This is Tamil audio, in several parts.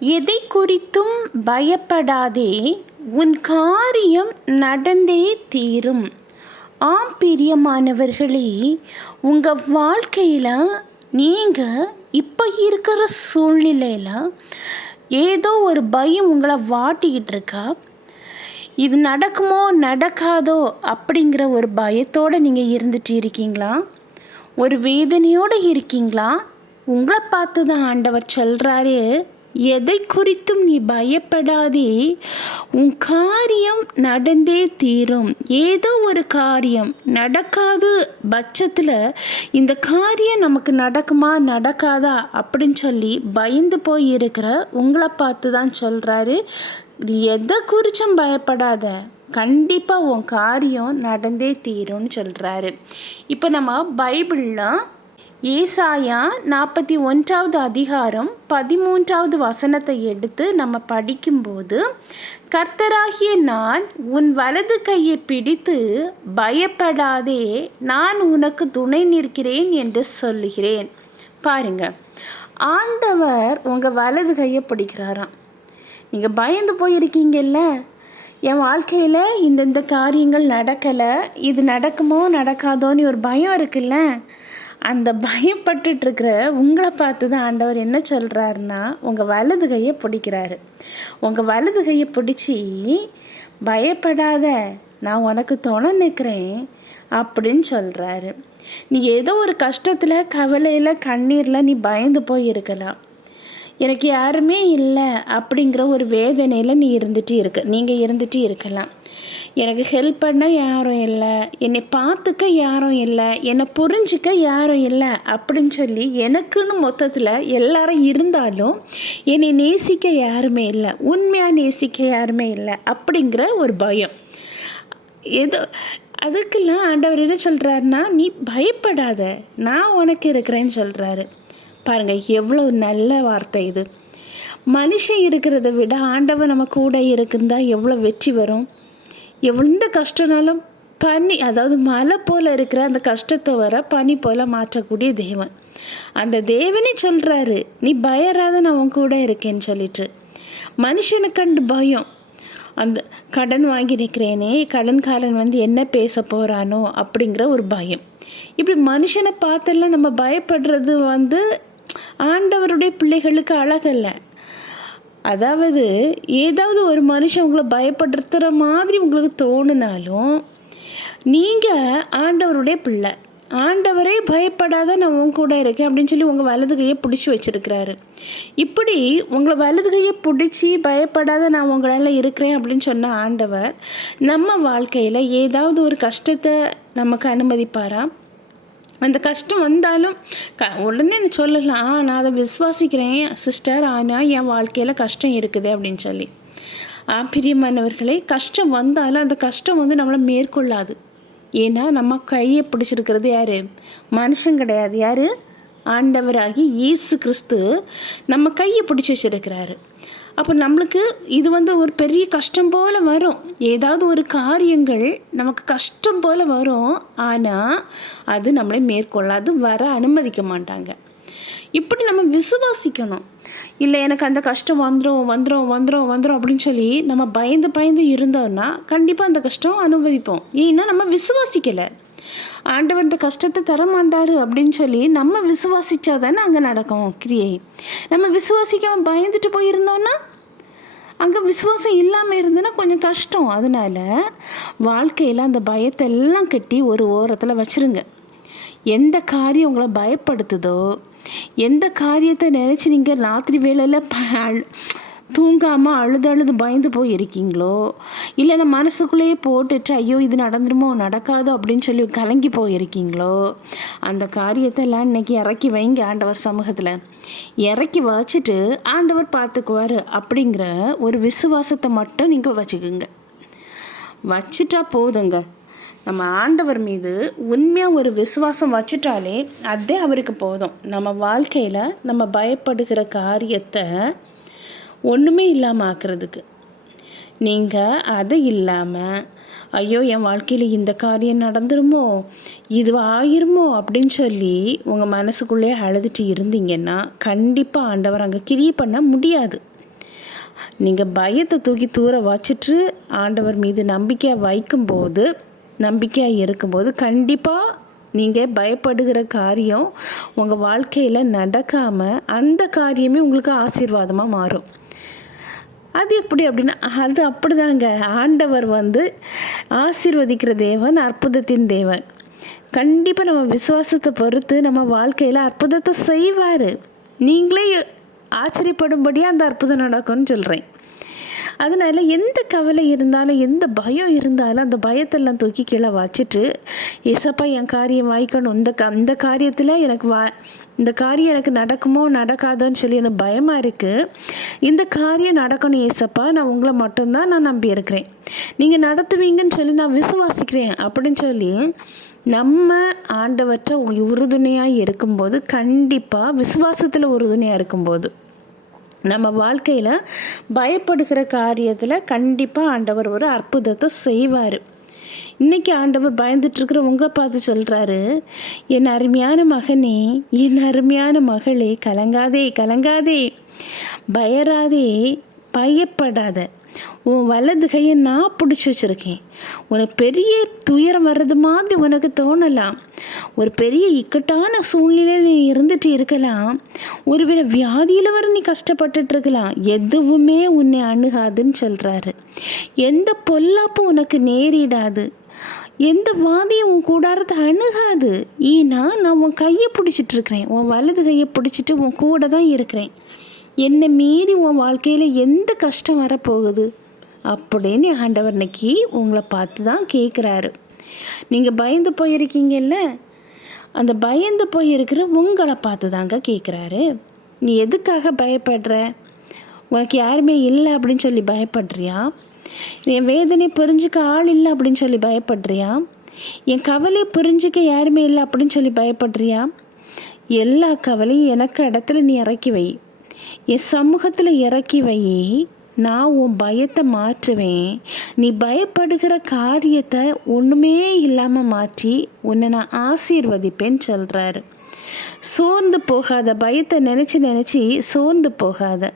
எதை குறித்தும் பயப்படாதே உன் காரியம் நடந்தே தீரும். ஆம் பிரியமானவர்களே உங்கள் வாழ்க்கையில் நீங்கள் இப்போ இருக்கிற சூழ்நிலையில் ஏதோ ஒரு பயம் உங்களை வாட்டிக்கிட்டு இருக்கா? இது நடக்குமோ நடக்காதோ அப்படிங்கிற ஒரு பயத்தோடு நீங்கள் இருந்துட்டு இருக்கீங்களா? ஒரு வேதனையோடு இருக்கீங்களா? உங்களை பார்த்து தான் ஆண்டவர் சொல்கிறாரு எதை குறித்தும் நீ பயப்படாதே. உன் காரியம் நடந்தே தீரும். ஏதோ ஒரு காரியம் நடக்காது பட்சத்தில் இந்த காரியம் நமக்கு நடக்குமா நடக்காதா அப்படின்னு சொல்லி பயந்து போய் இருக்கிற உங்களை பார்த்து தான் சொல்கிறாரு நீ எதை குறித்தும் பயப்படாத. கண்டிப்பாக உன் காரியம் நடந்தே தீரும்னு சொல்கிறாரு இப்போ நம்ம பைபிளில் ஏசாயா நாற்பத்தி ஒன்றாவது அதிகாரம் பதிமூன்றாவது வசனத்தை எடுத்து நம்ம படிக்கும்போது கர்த்தராகிய நான் உன் வலது கையை பிடித்து பயப்படாதே நான் உனக்கு துணை நிற்கிறேன் என்று சொல்லுகிறேன். பாருங்க ஆண்டவர் உங்கள் வலது கையை பிடிக்கிறாராம். நீங்கள் பயந்து போயிருக்கீங்கல்ல? என் வாழ்க்கையில் இந்தந்த காரியங்கள் நடக்கலை இது நடக்குமோ நடக்காதோன்னு ஒரு பயம் இருக்குல்ல? அந்த பயப்பட்டுட்ருக்கிற உங்களை பார்த்து தான் ஆண்டவர் என்ன சொல்கிறாருன்னா உங்கள் வலது கையை பிடிக்கிறாரு. உங்கள் வலது கையை பிடிச்சி பயப்படாத நான் உனக்கு துணை நிற்கிறேன் அப்படின்னு சொல்கிறாரு நீ ஏதோ ஒரு கஷ்டத்தில் கவலையில் கண்ணீரில் நீ பயந்து போய் இருக்கலாம் எனக்கு யாருமே இல்லை அப்படிங்கிற ஒரு வேதனையில் நீ இருந்துகிட்டு இருக்க நீங்கள் இருந்துகிட்டு இருக்கலாம். எனக்கு ஹெல்ப் பண்ண யாரும் இல்லை. என்னை பார்த்துக்க யாரும் இல்லை. என்னை புரிஞ்சிக்க யாரும் இல்லை அப்படின்னு சொல்லி எனக்குன்னு மொத்தத்தில் எல்லாரும் இருந்தாலும் என்னை நேசிக்க யாருமே இல்லை. உண்மையாக நேசிக்க யாருமே இல்லை அப்படிங்கிற ஒரு பயம். ஏதோ அதுக்கெல்லாம் ஆண்டவர் என்ன சொல்கிறாருன்னா நீ பயப்படாத. நான் உனக்கு இருக்கிறேன்னு சொல்கிறாரு பாருங்கள் எவ்வளோ நல்ல வார்த்தை இது. மனுஷன் இருக்கிறத விட ஆண்டவன் நம்ம கூட இருக்குந்தா எவ்வளோ வெற்றி வரும்? எந்த கஷ்டனாலும் பனி அதாவது மலை போல் இருக்கிற அந்த கஷ்டத்தை வர பனி போல் மாற்றக்கூடிய தேவன். அந்த தேவனே சொல்கிறாரு நீ பயராத நான் உன் கூட இருக்கேன்னு சொல்லிட்டு. மனுஷனை கண்டு பயம். அந்த கடன் வாங்கியிருக்கிறேனே கடன்காரன் வந்து என்ன பேச போகிறானோ அப்படிங்கிற ஒரு பயம். இப்படி மனுஷனை பார்த்தெல்லாம் நம்ம பயப்படுறது வந்து ஆண்டவருடைய பிள்ளைகளுக்கு அழகல்ல. அதாவது ஏதாவது ஒரு மனுஷன் உங்களை பயப்படுத்துகிற மாதிரி உங்களுக்கு தோணுனாலும் நீங்கள் ஆண்டவருடைய பிள்ளை. ஆண்டவரே பயப்படாத நான் உன் கூட இருக்கேன் அப்படின்னு சொல்லி உங்கள் வலது கையை பிடிச்சி வச்சுருக்கிறாரு. இப்படி உங்களை வலது கையை பிடிச்சி பயப்படாத நான் உங்களால் இருக்கிறேன் அப்படின்னு சொன்ன ஆண்டவர் நம்ம வாழ்க்கையில் ஏதாவது ஒரு கஷ்டத்தை நமக்கு அனுமதிப்பாரா? அந்த கஷ்டம் வந்தாலும் க உடனே சொல்லலாம் நான் அதை விசுவாசிக்கிறேன் சிஸ்டர் ஆனால் என் வாழ்க்கையில் கஷ்டம் இருக்குது அப்படின்னு சொல்லி. பிரியமானவர்களே கஷ்டம் வந்தாலும் அந்த கஷ்டம் வந்து நம்மளை மேற்கொள்ளாது. ஏன்னா நம்ம கையை பிடிச்சிருக்கிறது யார்? மனுஷன் கிடையாது. யார்? ஆண்டவராகி இயேசு கிறிஸ்து நம்ம கையை பிடிச்சி வச்சிருக்கிறாரு. அப்போ நம்மளுக்கு இது வந்து ஒரு பெரிய கஷ்டம் போல் வரும். ஏதாவது ஒரு காரியங்கள் நமக்கு கஷ்டம் போல் வரும். ஆனால் அது நம்மளை மேற்கொள்ளாது வர அனுமதிக்க மாட்டாங்க. இப்படி நம்ம விசுவாசிக்கணும். இல்லை எனக்கு அந்த கஷ்டம் வந்துடும் வந்துடும் வந்துடும் வந்துடும் அப்படின்னு சொல்லி நம்ம பயந்து பயந்து இருந்தோம்னா கண்டிப்பாக அந்த கஷ்டம் அனுபவிப்போம். ஏன்னா நம்ம விசுவாசிக்கலை. ஆண்டவர் இந்த கஷ்டத்தை தரமாட்டார் அப்படின்னு சொல்லி நம்ம விசுவாசிச்சா தானே அங்கே நடக்கும் கிரியை. நம்ம விசுவாசிக்காமல் பயந்துட்டு போயிருந்தோன்னா அங்கே விசுவாசம் இல்லாமல் இருந்ததுன்னா கொஞ்சம் கஷ்டம். அதனால் வாழ்க்கையில் அந்த பயத்தை எல்லாம் கட்டி ஒரு ஓரத்தில் வச்சுருங்க. எந்த காரியம் உங்களை பயப்படுத்துதோ எந்த காரியத்தை நினச்சி நீங்கள் ராத்திரி வேலையில் தூங்காமல் அழுது அழுது பயந்து போய் இருக்கீங்களோ? இல்லைன்னா மனசுக்குள்ளேயே போட்டுட்டு ஐயோ இது நடந்துருமோ? நடக்காதோ? அப்படின்னு சொல்லி கலங்கி போயிருக்கீங்களோ அந்த காரியத்தை எல்லாம் இன்னைக்கு இறக்கி வைங்க ஆண்டவர் சமூகத்தில். இறக்கி வச்சுட்டு ஆண்டவர் பார்த்துக்குவார் அப்படிங்கிற ஒரு விசுவாசத்தை மட்டும் நீங்கள் வச்சுக்கோங்க. வச்சிட்டா போதுங்க. நம்ம ஆண்டவர் மீது உண்மையாக ஒரு விசுவாசம் வச்சிட்டாலே அதே அவருக்கு போதும். நம்ம வாழ்க்கையில் நம்ம பயப்படுகிற காரியத்தை ஒன்றுமே இல்லாமல் ஆக்கிறதுக்கு. நீங்கள் அது இல்லாமல் ஐயோ என் வாழ்க்கையில் இந்த காரியம் நடந்துருமோ? இது ஆயிருமோ? அப்படின்னு சொல்லி உங்கள் மனசுக்குள்ளே அழுதுட்டு இருந்தீங்கன்னா கண்டிப்பாக ஆண்டவர் அங்கே கிரியை பண்ண முடியாது. நீங்கள் பயத்தை தூக்கி தூர வச்சுட்டு ஆண்டவர் மீது நம்பிக்கையாக வைக்கும்போது நம்பிக்கையாக இருக்கும்போது கண்டிப்பாக நீங்கள் பயப்படுகிற காரியம் உங்கள் வாழ்க்கையில் நடக்காமல் அந்த காரியமே உங்களுக்கு ஆசீர்வாதமாக மாறும். அது எப்படி அப்படின்னா அது அப்படிதாங்க. ஆண்டவர் வந்து ஆசீர்வதிக்கிற தேவன் அற்புதத்தின் தேவன். கண்டிப்பாக நம்ம விசுவாசத்தை பொறுத்து நம்ம வாழ்க்கையில் அற்புதத்தை செய்வார். நீங்களே ஆச்சரியப்படும்படியாக அந்த அற்புதம் நடக்கும்னு சொல்கிறேன் அதனால் எந்த கவலை இருந்தாலும் எந்த பயம் இருந்தாலும் அந்த பயத்தெல்லாம் தூக்கி கீழே வச்சுட்டு ஏசப்பா என் காரியம் வாய்க்கணும். இந்த க அந்த காரியத்தில் எனக்கு வா இந்த காரியம் எனக்கு நடக்குமோ நடக்காதோன்னு சொல்லி எனக்கு பயமாக இருக்குது இந்த காரியம் நடக்கணும் ஏசப்பா நான் உங்களை மட்டும்தான் நான் நம்பி இருக்கிறேன். நீங்கள் நடத்துவீங்கன்னு சொல்லி நான் விசுவாசிக்கிறேன் அப்படின்னு சொல்லி நம்ம ஆண்டவற்றை உறுதுணையாக இருக்கும்போது கண்டிப்பாக விசுவாசத்தில் உறுதுணையாக இருக்கும்போது நம்ம வாழ்க்கையில் பயப்படுகிற காரியத்தில் கண்டிப்பாக ஆண்டவர் ஒரு அற்புதத்தை செய்வார். இன்றைக்கி ஆண்டவர் பயந்துட்டுருக்கிற உங்களை பார்த்து சொல்கிறாரு என் அருமையான மகனே என் அருமையான மகளே கலங்காதே கலங்காதே பயராதே பயப்படாத. உன் வலது கையை நான் பிடிச்சி வச்சுருக்கேன். உனக்கு பெரிய துயரம் வர்றது மாதிரி உனக்கு தோணலாம். ஒரு பெரிய இக்கட்டான சூழ்நிலையில் நீ இருந்துட்டு இருக்கலாம். ஒருவேளை வியாதியில் வர நீ கஷ்டப்பட்டுட்டு இருக்கலாம். எதுவுமே உன்னை அணுகாதுன்னு சொல்கிறாரு எந்த பொல்லாப்பும் உனக்கு நேரிடாது. எந்த வாதியும் உன் கூடாரத்தை அணுகாது. ஈனா நான் உன் கையை பிடிச்சிட்டு இருக்கிறேன் உன் வலது கையை பிடிச்சிட்டு உன் கூட தான் இருக்கிறேன். என்னை மீறி உன் வாழ்க்கையில் எந்த கஷ்டம் வரப்போகுது? அப்படின்னு ஆண்டவர் இன்னைக்கு உங்களை பார்த்து தான் கேட்குறாரு. நீங்கள் பயந்து போயிருக்கீங்கல்ல? அந்த பயந்து போயிருக்கிற உங்களை பார்த்து தாங்க கேட்குறாரு. நீ எதுக்காக பயப்படுற? உனக்கு யாருமே இல்லை அப்படின்னு சொல்லி பயப்படுறியா? என் வேதனை புரிஞ்சுக்க ஆள் இல்லை அப்படின்னு சொல்லி பயப்படுறியா? என் கவலை புரிஞ்சுக்க யாருமே இல்லை அப்படின்னு சொல்லி பயப்படுறியா? எல்லா கவலையும் எனக்கு இடத்துல நீ இறக்கி வை. என் சமூகத்தில் இறக்கி வை. நான் உன் பயத்தை மாற்றுவேன். நீ பயப்படுகிற காரியத்தை ஒன்றுமே இல்லாமல் மாற்றி உன்னை நான் ஆசீர்வதிப்பேன்னு சொல்கிறாரு சோர்ந்து போகாத பயத்தை நினச்சி நினச்சி சோர்ந்து போகாத.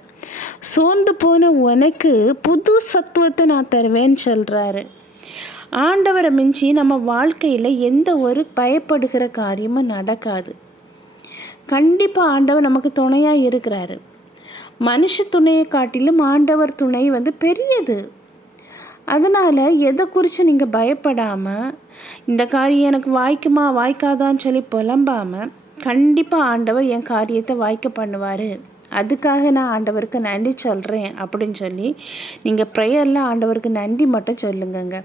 சோர்ந்து போன உனக்கு புது சத்துவத்தை நான் தருவேன்னு சொல்கிறாரு ஆண்டவரை மிஞ்சி நம்ம வாழ்க்கையில் எந்த ஒரு பயப்படுகிற காரியமும் நடக்காது. கண்டிப்பாக ஆண்டவர் நமக்கு துணையாக இருக்கிறாரு. மனுஷ துணையை காட்டிலும் ஆண்டவர் துணை வந்து பெரியது. அதனால் எதை குறித்து நீங்கள் பயப்படாமல் இந்த காரியம் எனக்கு வாய்க்குமா வாய்க்காதான்னு சொல்லி புலம்பாமல் கண்டிப்பாக ஆண்டவர் என் காரியத்தை வாய்க்க பண்ணுவார். அதுக்காக நான் ஆண்டவருக்கு நன்றி சொல்கிறேன் அப்படின்னு சொல்லி நீங்கள் ப்ரேயரில் ஆண்டவருக்கு நன்றி மட்டும் சொல்லுங்கங்க.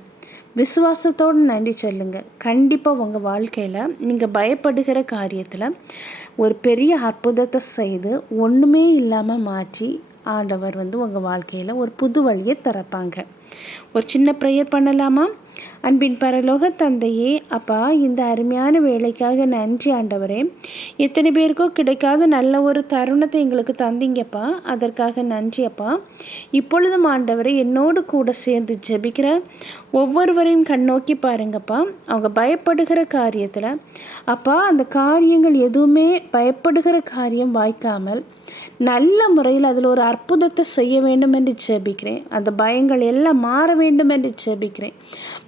விசுவாசத்தோடு நன்றி சொல்லுங்கள் கண்டிப்பாக உங்கள் வாழ்க்கையில் நீங்கள் பயப்படுகிற காரியத்தில் ஒரு பெரிய அற்புதத்தை செய்து ஒன்றுமே இல்லாமல் மாற்றி ஆண்டவர் வந்து உங்கள் வாழ்க்கையில் ஒரு புது வழியை திறப்பாங்க. ஒரு சின்ன ப்ரேயர் பண்ணலாமா? அன்பின் பரலோக தந்தையே அப்பா இந்த அருமையான வேலைக்காக நன்றி ஆண்டவரே. எத்தனை பேருக்கோ கிடைக்காத நல்ல ஒரு தருணத்தை எங்களுக்கு தந்தீங்கப்பா. அதற்காக நன்றி அப்பா. இப்பொழுதும் ஆண்டவரை என்னோடு கூட சேர்ந்து ஜெபிக்கிற ஒவ்வொருவரையும் கண்ணோக்கி பாருங்கப்பா. அவங்க பயப்படுகிற காரியத்தில் அப்பா அந்த காரியங்கள் எதுவுமே பயப்படுகிற காரியம் வாய்க்காமல் நல்ல முறையில் அதில் ஒரு அற்புதத்தை செய்ய வேண்டும் என்று ஜெபிக்கிறேன். அந்த பயங்கள் எல்லாம் மாற வேண்டும் என்று ஜெபிக்கிறேன்.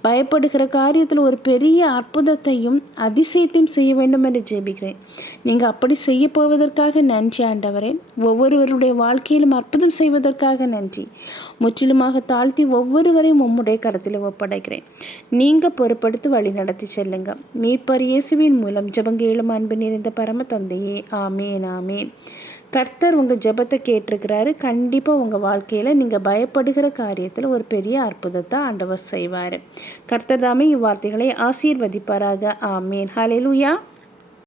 பய பயப்படுகிற காரியத்தில் ஒரு பெரிய அற்புதத்தையும் அதிசயத்தையும் செய்ய வேண்டும் என்று ஜெபிக்கிறேன். நீங்கள் அப்படி செய்ய போவதற்காக நன்றி ஆண்டவரே. ஒவ்வொருவருடைய வாழ்க்கையிலும் அற்புதம் செய்வதற்காக நன்றி. முற்றிலுமாக தாழ்த்தி ஒவ்வொருவரையும் உம்முடைய கருத்தில் ஒப்படைக்கிறேன். நீங்கள் பொறுப்படுத்தி வழி நடத்தி செல்லுங்க. மீட்பர் இயேசுவின் மூலம் ஜபங்கேளும் அன்பு நிறைந்த பரம தந்தையே. ஆமேன் ஆமேன். கர்த்தர் உங்கள் ஜெபத்தை கேட்டிருக்கிறாரு. கண்டிப்பாக உங்கள் வாழ்க்கையில் நீங்கள் பயப்படுகிற காரியத்தில் ஒரு பெரிய அற்புதத்தை ஆண்டவர் செய்வார். கர்த்தர் தாமே இவ்வார்த்தைகளை ஆசீர்வதிப்பாராக. ஆமேன். ஹalleluya.